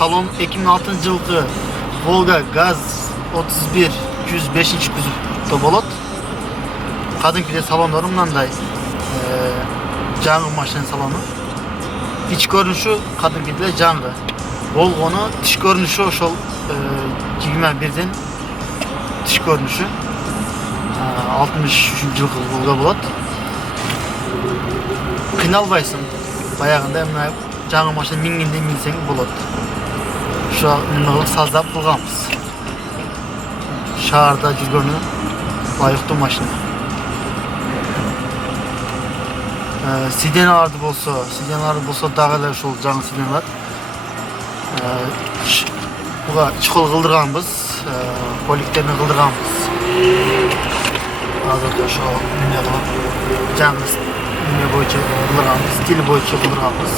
Salon 2006 жылғы Volga Gaz 31 105 kuzovda болот. Кадимкиде салондору мындай жаңы машина салону. Ич көрүнүшү кадимкиде жаңы. Болгону тиш көрүнүшү ошол 21ден тиш көрүнүшү 63 жылғы Volga болот. Кыйналбайсың. Баягындай мына жаңы машина мингенде минсең болот. Şu an sazlap kılgamız. Şaharda жүргөнү layıktı maşina. Sidenalарды болсо дагы эле ушул жаңы сиденалар. Буга чыкыл кылдырганбыз, поликтерин кылдырганбыз. Азыркы ошо эмне кылып жаңы эмне боюнча кылдырганбыз, стиль боюнча кылдырганбыз.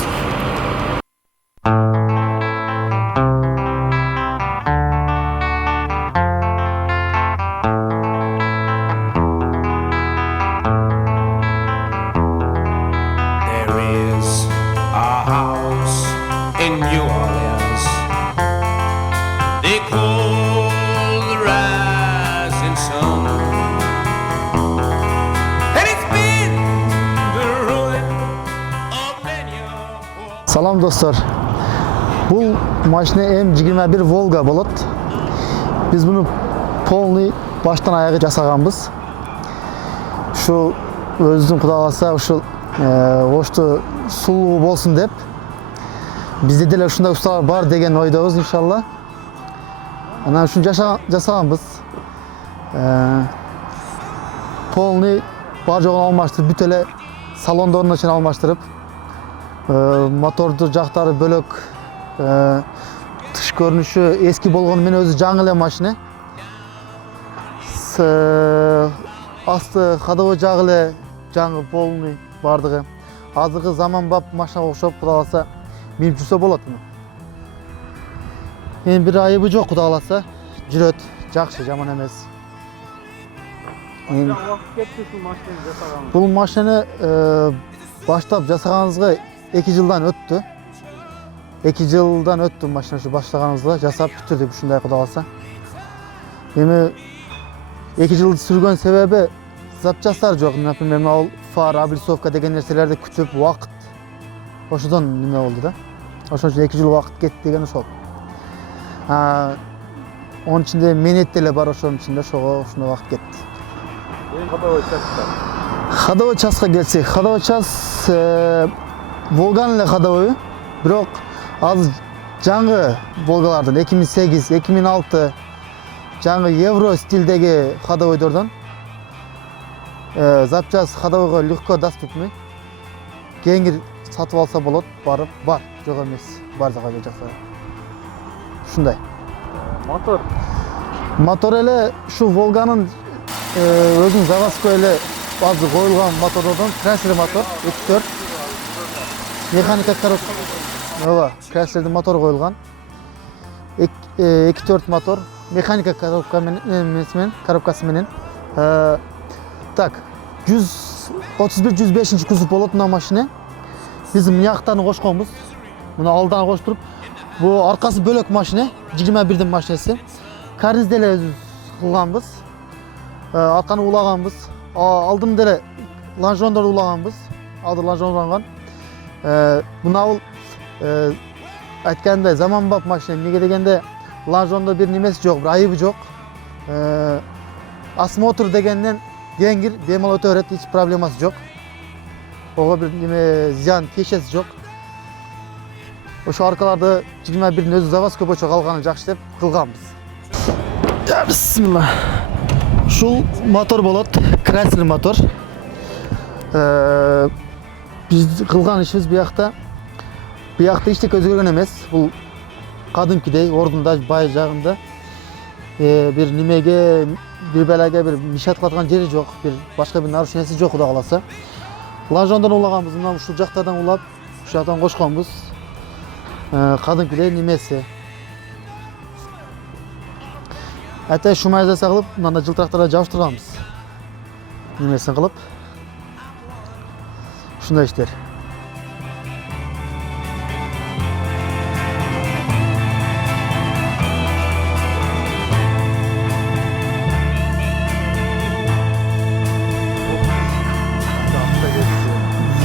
In New Orleans, they call the rising sun, and it's been the ruin of many a... Salam dostlar. Бұл машина М21 Volga болот. Biz bunu полный баштан аягы жасаганбыз. Ушу өзүнүн Кудай кааласа ушул ошту сулуу болсун деп bizde деле ушундай усталар бар деген ойдобуз иншалла. Анан ушун жасаганбыз. Полный бар жогун алмаштырып, бүт эле салондорун чейин алмаштырып, моторду жактары бөлөк, тыш көрүнүшү эски болгону менен өзү жаңы эле машина. Асты ходовой жагы эле жаңы полный бардыгы. Азыркы заманбап машинага окшоп, Кудай кааласа минип жүрсө болот. Эми бир айыбы жок, Кудай кааласа жүрөт, жакшы, жаман эмес. Канча убакыт кетти ушул машинаны жасаганыңызга? Бул машинаны баштап жасаганыбызга 2 жылдан өттү. 2 жылдан өттү машина ушу баштаганыбызга, жасап бүтүрдүк ушундай, Кудай кааласа. Эми 2 жыл сүргөн себеби запчастар жок. Например, ал фар, облицовка деген нерселерди күтүп, убакыт ошодон неме болду да. Ошон үчүн 2 жыл убакыт кетти деген ошол. Onun içinde menet деле бар ошонун içinde, ошого ушундай убакыт кетти. Эми ходовой частка. Ходовой частка келсек, ходовой час Volga'nын эле ходовою, бирок азыр жаңы Volga'larдан 2008, 2006 жаңы евро стилдеги ходовойдордон запчас ходовойго легко доступный. Кеңир сатып алса болот, барып, бар, жок эмес, бар жака жакса. Ушундай. Мотор эле ушу Volga'нын өзүнүн заводской эле азыр коюлган мотордон, Chrysler мотор 2.4 механика коробка. Ооба, Chryslerдин мотору коюлган. 2.4 мотор, механика коробкасы менен. Так, 131-105 кузов болот мына машина. Биз мыяктарын кошконбуз. Мына алдына коштуруп, бул аркасы бөлөк машина, 21дин машинасы. Карниз деле өзүбүз кылганбыз. Арканы улаганбыз. Алдын деле лонжондорду улаганбыз. Алды лонжон уланган. Мына бул айткандай заманбап машина. Эмнеге дегенде лонжондо бир немеси жок, бир айыбы жок. Осмотр дегенден кеңир, бемал өтө берет, эч проблемасы жок. Ого бир неме зыян тиешеси жок. Ошо аркаларды 21дин өзү заводской боюнча калганын жакшы деп кылганбыз. Бисмилла. Ушул мотор болот, Chrysler мотор. Biz kılgan işimiz bu yakta işte özgürgen emez. Bu kadimkidey ordunda bay jagында bir nimege bir belege bir mişat kılatan jeri jok, bir başka bir narушениеси жок Kuda kalasa. Lajондан ulaganбыз, мына ушул жактардан улап, ушул жактан кошконбуз. Kadimkidey nimesi. Hatta şu mayzasa kılıp, mına жылтырактарга жабыштырганбыз. Nimesini kılıp. Şunda işler.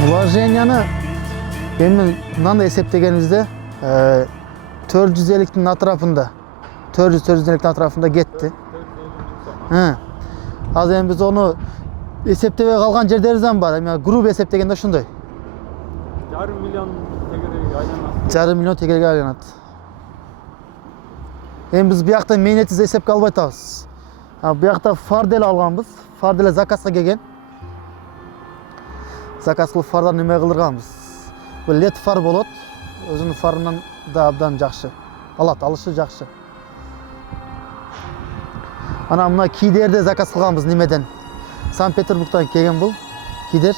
Vложенияны emin mınanda eseptegenimizde 450'nin atrafında 400-450'nin atrafında gitti. Az endi biz onu eseptebey kalgan жердерибизден бар. Yani grup eseptegende şunday. Yarım milyon tegere aylanat. Yarım milyon tekerge aylanat. Endi biz bu yakta mehnetiz esepke alбай атабыз. Bu yakta fardel alganбыз. Fardele zakazga kelgen. Zakaz kılıp fardan neme kılırganбыз. Bu led far bolot. Özünün farından da abdan jakşı. Alışı jakşı. Ana mına kiderde zakaz kılganбыз nimeden. Sankt Peterburg'dan kelgen bul. Kider.